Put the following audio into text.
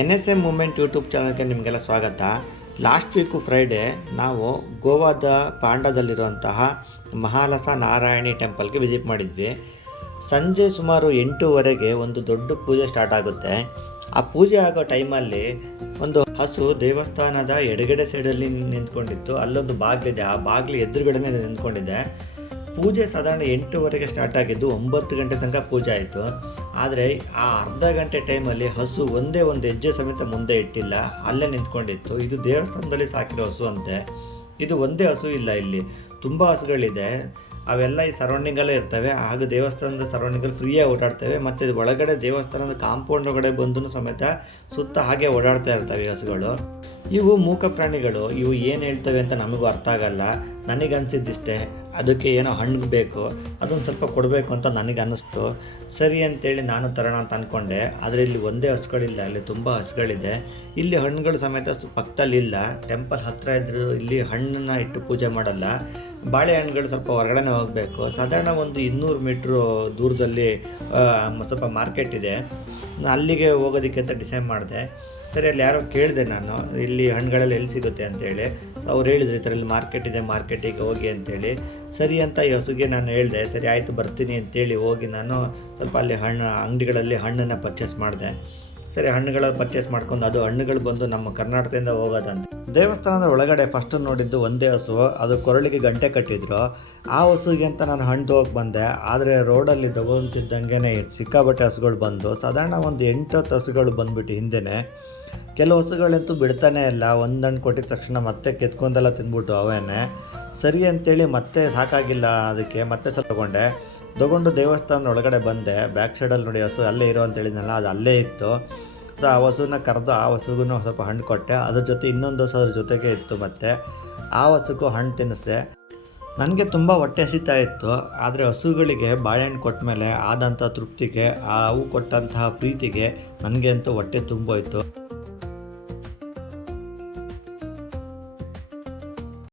N S M moment YouTube ಚಾನಲ್ಗೆ ನಿಮಗೆಲ್ಲ ಸ್ವಾಗತ. ಲಾಸ್ಟ್ ವೀಕು ಫ್ರೈಡೇ ನಾವು ಗೋವಾದ ಪಾಂಡದಲ್ಲಿರುವಂತಹ ಮಹಾಲಸ ನಾರಾಯಣಿ ಟೆಂಪಲ್ಗೆ ವಿಸಿಟ್ ಮಾಡಿದ್ವಿ. ಸಂಜೆ ಸುಮಾರು ಎಂಟೂವರೆಗೆ ಒಂದು ದೊಡ್ಡ ಪೂಜೆ ಸ್ಟಾರ್ಟ್ ಆಗುತ್ತೆ. ಆ ಪೂಜೆ ಆಗೋ ಟೈಮಲ್ಲಿ ಒಂದು ಹಸು ದೇವಸ್ಥಾನದ ಎಡಗಡೆ ಸೈಡಲ್ಲಿ ನಿಂತ್ಕೊಂಡಿತ್ತು. ಅಲ್ಲೊಂದು ಬಾಗಿಲಿದೆ. ಆ ಬಾಗಿಲು ಎದುರುಗಡೆನೇ ನಿಂತ್ಕೊಂಡಿದೆ. ಪೂಜೆ ಸಾಧಾರಣ ಎಂಟೂವರೆಗೆ ಸ್ಟಾರ್ಟ್ ಆಗಿದ್ದು ಒಂಬತ್ತು ಗಂಟೆ ತನಕ ಪೂಜೆ ಆಯಿತು. ಆದರೆ ಆ ಅರ್ಧ ಗಂಟೆ ಟೈಮಲ್ಲಿ ಹಸು ಒಂದೇ ಒಂದು ಹೆಜ್ಜೆ ಸಮೇತ ಮುಂದೆ ಇಟ್ಟಿಲ್ಲ, ಅಲ್ಲೇ ನಿಂತ್ಕೊಂಡಿತ್ತು. ಇದು ದೇವಸ್ಥಾನದಲ್ಲಿ ಸಾಕಿರೋ ಹಸು ಅಂತೆ. ಇದು ಒಂದೇ ಹಸು ಇಲ್ಲ ಇಲ್ಲಿ. ತುಂಬ ಹಸುಗಳಿದೆ. ಅವೆಲ್ಲ ಈ ಸರೌಂಡಿಂಗಲ್ಲೇ ಇರ್ತವೆ. ಹಾಗೂ ದೇವಸ್ಥಾನದ ಸರೌಂಡಿಂಗಲ್ಲಿ ಫ್ರೀಯಾಗಿ ಓಡಾಡ್ತವೆ. ಮತ್ತು ಒಳಗಡೆ ದೇವಸ್ಥಾನದ ಕಾಂಪೌಂಡ್ ಒಳಗಡೆ ಬಂದು ಸಮೇತ ಸುತ್ತ ಹಾಗೆ ಓಡಾಡ್ತಾ ಇರ್ತವೆ ಹಸುಗಳು. ಇವು ಮೂಕ ಪ್ರಾಣಿಗಳು. ಇವು ಏನು ಹೇಳ್ತವೆ ಅಂತ ನಮಗೂ ಅರ್ಥ ಆಗಲ್ಲ. ನನಗನ್ಸಿದ್ದಿಷ್ಟೇ. ಅದಕ್ಕೆ ಏನೋ ಹಣ್ಣು ಬೇಕು. ಅದೊಂದು ಸ್ವಲ್ಪ ಕೊಡಬೇಕು ಅಂತ ನನಗೆ ಅನ್ನಿಸ್ತು ಸರಿ ಅಂತೇಳಿ ನಾನು ತರೋಣ ಅಂತ ಅಂದ್ಕೊಂಡೆ ಆದರೆ ಇಲ್ಲಿ ಒಂದೇ ಹಸುಗಳಿಲ್ಲ. ಅಲ್ಲಿ ತುಂಬ ಹಸುಗಳಿದೆ. ಇಲ್ಲಿ ಹಣ್ಣುಗಳು ಸಮೇತ ಸು- ಪಕ್ಕದಲ್ಲಿ ಇಲ್ಲ ಟೆಂಪಲ್ ಹತ್ತಿರ ಇದ್ದರೂ ಇಲ್ಲಿ ಹಣ್ಣನ್ನು ಇಟ್ಟು ಪೂಜೆ ಮಾಡಲ್ಲ. ಬಾಳೆಹಣ್ಣುಗಳು ಸ್ವಲ್ಪ ಹೊರಗಡೆನೇ ಹೋಗಬೇಕು. ಸಾಧಾರಣ ಒಂದು ಇನ್ನೂರು ಮೀಟ್ರು ದೂರದಲ್ಲಿ ಸ್ವಲ್ಪ ಮಾರ್ಕೆಟ್ ಇದೆ. ಅಲ್ಲಿಗೆ ಹೋಗೋದಕ್ಕೆ ಅಂತ ಡಿಸೈಡ್ ಮಾಡಿದೆ. ಸರಿ, ಅಲ್ಲಿ ಯಾರೋ ಕೇಳಿದೆ ನಾನು, ಇಲ್ಲಿ ಹಣ್ಣುಗಳೆಲ್ಲ ಎಲ್ಲಿ ಸಿಗುತ್ತೆ ಅಂತೇಳಿ ಅವ್ರು ಹೇಳಿದ್ರು, ಈ ಮಾರ್ಕೆಟ್ ಇದೆ ಮಾರ್ಕೆಟಿಗೆ ಹೋಗಿ ಅಂತೇಳಿ ಸರಿ ಅಂತ ಈ ಹಸುಗೆ ನಾನು ಹೇಳಿದೆ, ಸರಿ ಆಯಿತು, ಬರ್ತೀನಿ ಅಂತೇಳಿ ಹೋಗಿ ನಾನು ಸ್ವಲ್ಪ ಅಲ್ಲಿ ಹಣ್ಣು, ಅಂಗಡಿಗಳಲ್ಲಿ ಹಣ್ಣನ್ನು ಪರ್ಚೇಸ್ ಮಾಡಿದೆ. ಸರಿ, ಹಣ್ಣುಗಳ ಪರ್ಚೇಸ್ ಮಾಡ್ಕೊಂಡು ಅದು ಹಣ್ಣುಗಳು ಬಂದು ನಮ್ಮ ಕರ್ನಾಟಕದಿಂದ ಹೋಗೋದಂತೆ. ದೇವಸ್ಥಾನದ ಒಳಗಡೆ ಫಸ್ಟ್ ನೋಡಿದ್ದು ಒಂದೇ ಹಸು, ಅದು ಕೊರಳಿಗೆ ಗಂಟೆ ಕಟ್ಟಿದ್ರು. ಆ ಹಸುಗೆ ಅಂತ ನಾನು ಹಣ್ಣು ಹೋಗಿ ಬಂದೆ, ಆದರೆ ರೋಡಲ್ಲಿ ತಗೊಂತಿದ್ದಂಗೆ ಸಿಕ್ಕಾಬಟ್ಟೆ ಹಸುಗಳು ಬಂದು, ಸಾಧಾರಣ ಒಂದು ಎಂಟು ಹತ್ತು ಹಸುಗಳು ಬಂದುಬಿಟ್ಟು ಹಿಂದೆನೇ. ಕೆಲವು ಹಸುಗಳಂತೂ ಬಿಡ್ತಾನೆ ಇಲ್ಲ, ಒಂದು ಹಣ್ಣು ಕೊಟ್ಟಿದ ತಕ್ಷಣ ಮತ್ತೆ ಕೆತ್ಕೊಂಡೆಲ್ಲ ತಿಂದ್ಬಿಟ್ಟು ಅವೇನೆ. ಸರಿ ಅಂತೇಳಿ ಮತ್ತೆ ಸಾಕಾಗಿಲ್ಲ, ಅದಕ್ಕೆ ಮತ್ತೆ ಸ್ವಲ್ಪ ತಗೊಂಡೆ. ತಗೊಂಡು ದೇವಸ್ಥಾನದ ಒಳಗಡೆ ಬಂದೆ ಬ್ಯಾಕ್ ಸೈಡಲ್ಲಿ ನೋಡಿ, ಹಸು ಅಲ್ಲೇ ಇರೋ ಅಂತ ಹೇಳಿದ್ನಲ್ಲ, ಅದು ಅಲ್ಲೇ ಇತ್ತು. ಸೊ ಆ ಹಸುನ ಕರೆದು ಆ ಹಸುಗೂ ಸ್ವಲ್ಪ ಹಣ್ಣು ಕೊಟ್ಟೆ. ಅದ್ರ ಜೊತೆ ಇನ್ನೊಂದು ಹಸು ಅದ್ರ ಜೊತೆಗೆ ಇತ್ತು ಮತ್ತೆ. ಆ ಹಸುಗೂ ಹಣ್ಣು ತಿನ್ನಿಸ್ದೆ. ನನಗೆ ತುಂಬ ಹೊಟ್ಟೆ ಹಸಿತಾ ಇತ್ತು. ಆದರೆ ಹಸುಗಳಿಗೆ ಬಾಳೆಹಣ್ಣು ಕೊಟ್ಟ ಮೇಲೆ ಆದಂಥ ತೃಪ್ತಿಗೆ, ಆ ಅವು ಕೊಟ್ಟಂತಹ ಪ್ರೀತಿಗೆ ನನಗೆ ಅಂತೂ ಹೊಟ್ಟೆ ತುಂಬೋಯ್ತು.